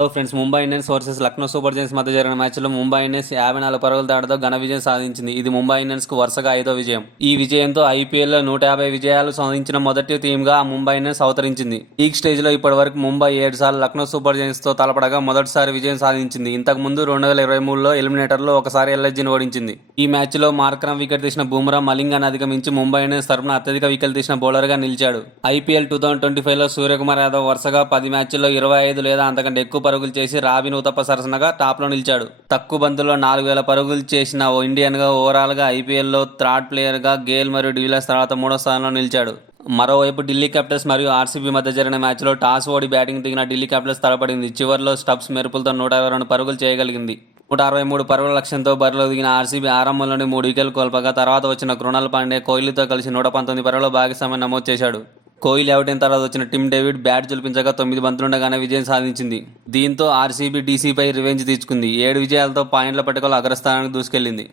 Hello friends, Mumbai Indians versus Lucknow super Giants మధ్య జరిగిన మ్యాచ్లో ముంబై ఇండియన్స్ 54 పరుగుల తేడాతో ఘన విజయం సాధించింది. ఇది ముంబై ఇండియన్స్ కు వరుసగా 5వ విజయం. ఈ విజయంతో ఐపీఎల్లో 150 విజయాలు సాధించిన మొదటి టీంగా ముంబై ఇండియన్స్ అవతరించింది. లీగ్ స్టేజ్లో ఇప్పటివరకు ముంబై 7 సార్లు లక్నో సూపర్ జైంట్స్ తో తలపడగా మొదటిసారి విజయం సాధించింది. ఇంతకు ముందు 2023లో ఎలిమినేటర్లో ఒకసారి ఎల్ఎస్జీని ఓడించింది. ఈ మ్యాచ్లో మార్కరం వికెట్ తీసిన బుమ్రా మలింగాను అధిగమించి ముంబై ఇండియన్స్ తరపున అత్యధిక వికెట్లు తీసిన బౌలర్గా నిలిచాడు. ఐపీఎల్ 2025లో సూర్యకుమార్ యాదవ్ వరుసగా 10 మ్యాచ్ల్లో 25 లేదా అంతకంటే ఎక్కువ పరుగులు చేసి రాబిన్ ఉతప్ప సరసనగా టాప్లో నిలిచాడు. తక్కువ బంతుల్లో 4000 పరుగులు చేసిన ఓ ఇండియన్గా ఓవరాల్గా ఐపీఎల్లో థర్డ్ ప్లేయర్గా గేల్ మరియు డివిలియర్స్ తర్వాత 3వ స్థానంలో నిలిచాడు. మరోవైపు ఢిల్లీ క్యాపిటల్స్ మరియు ఆర్సీబీ మధ్య జరిగిన మ్యాచ్లో టాస్ ఓడి బ్యాటింగ్ దిగిన ఢిల్లీ క్యాపిటల్స్ తలపడింది. చివర్లో స్టబ్స్ మెరుపులతో 122 పరుగులు చేయగలిగింది. 163 పరుగుల లక్ష్యంతో బరిలో దిగిన ఆర్సీబీ ఆరంభంలోనే 3 వికెట్లు కోల్పోగా తర్వాత వచ్చిన కృణాల్ పాండే కోహ్లీతో కలిసి 119 పరుగుల భాగస్వామ్యం నమోదు చేశాడు. కోహ్లీ అవుట్ అయిన తర్వాత వచ్చిన టిమ్ డేవిడ్ బ్యాట్ జులిపించగా 9 బంతులుండగానే విజయం సాధించింది. దీంతో ఆర్సీబీ డీసీపై రివెంజ్ తీర్చుకుంది. 7 విజయాలతో పాయింట్ల పట్టికలో అగ్రస్థానానికి దూసుకెళ్లింది.